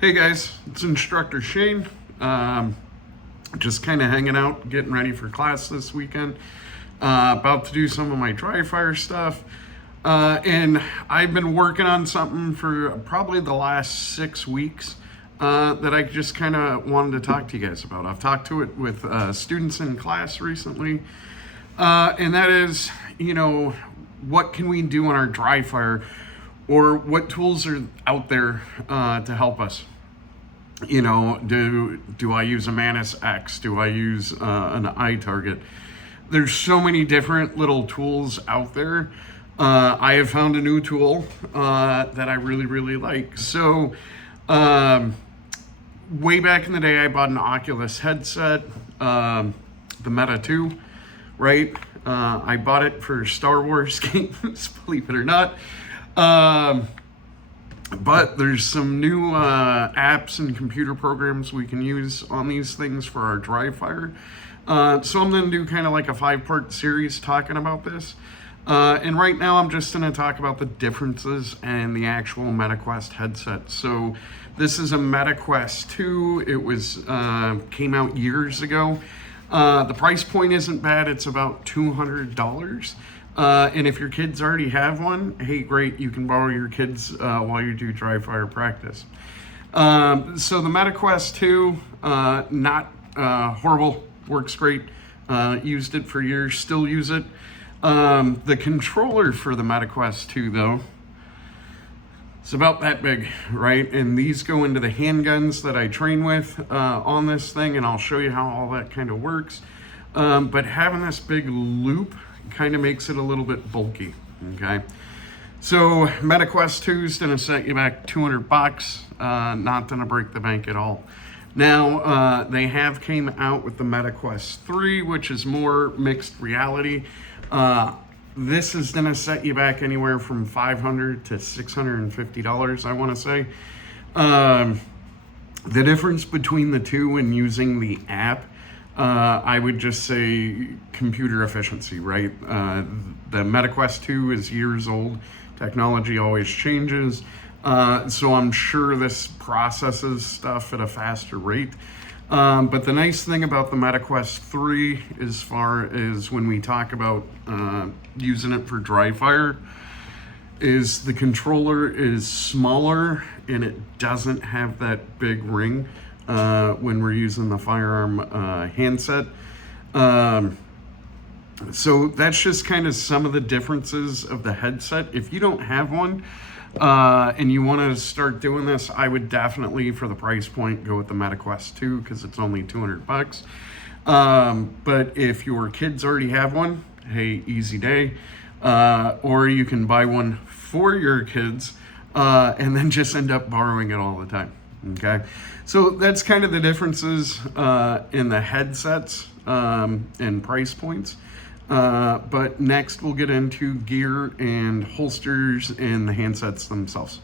Hey guys, it's Instructor Shane. Just kind of hanging out, getting ready for class this weekend. About to do some of my dry fire stuff. And I've been working on something for probably the last 6 weeks that I just kind of wanted to talk to you guys about. I've talked to it with students in class recently. And that is, what can we do on our dry fire? Or what tools are out there to help us? Do I use a Manus X? Do I use an iTarget? There's so many different little tools out there. I have found a new tool that I really, really like. So way back in the day, I bought an Oculus headset, the Meta 2, right? I bought it for Star Wars games, believe it or not. But there's some new apps and computer programs we can use on these things for our dry fire. So I'm going to do kind of like a 5-part series talking about this. And right now I'm just going to talk about the differences and the actual MetaQuest headset. So this is a MetaQuest 2. It was came out years ago. The price point isn't bad. It's about $200. And if your kids already have one, hey, great, you can borrow your kids while you do dry fire practice. So the MetaQuest 2, not horrible, works great. Used it for years, still use it. The controller for the MetaQuest 2, though, it's about that big, right? And these go into the handguns that I train with on this thing, and I'll show you how all that kind of works. But having this big loop kind of makes it a little bit bulky, okay? So MetaQuest 2 is gonna set you back $200, not gonna break the bank at all. Now, they have came out with the MetaQuest 3, which is more mixed reality. This is gonna set you back anywhere from $500 to $650, I wanna say. The difference between the two when using the app, I would just say computer efficiency, right? The MetaQuest 2 is years old. Technology always changes. So I'm sure this processes stuff at a faster rate. But the nice thing about the MetaQuest 3, as far as when we talk about using it for dry fire, is the controller is smaller and it doesn't have that big ring when we're using the firearm handset. So that's just kind of some of the differences of the headset. If you don't have one and you want to start doing this, I would definitely, for the price point, go with the MetaQuest 2 because it's only $200. But if your kids already have one, hey, easy day. Or you can buy one for your kids and then just end up borrowing it all the time. Okay, so that's kind of the differences in the headsets and price points. But next we'll get into gear and holsters and the handsets themselves.